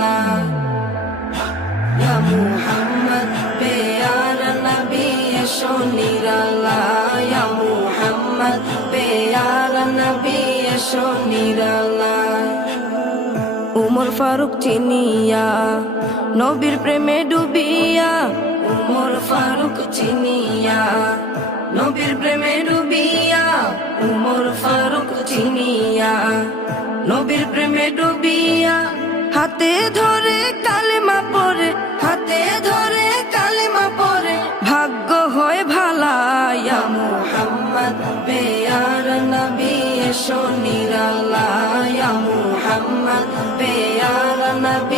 নিরাল্লাহ ইয়া মুহাম্মদ পেয়ারা নবী এসো নিরাল্লাহ ইয়া মুহাম্মদ পেয়ারা নবী এসো নিরাল্লাহ উমর ফারুক চিনিয়া নবীর প্রেমে ডুবিয়া উমর ফারুক চিনিয়া নবীর প্রেমে ডুবিয়া উমর ফারুক চিনিয়া নবীর প্রেমে ডুবিয়া হাতে ধরে কালেমা পড়ে হাতে ধরে কালেমা পড়ে ভাগ্য হয় ভালা ইয়া মুহাম্মদ পেয়ারা নবী এসো নিরাল্লাহ ইয়া মুহাম্মদ পেয়ারা নবী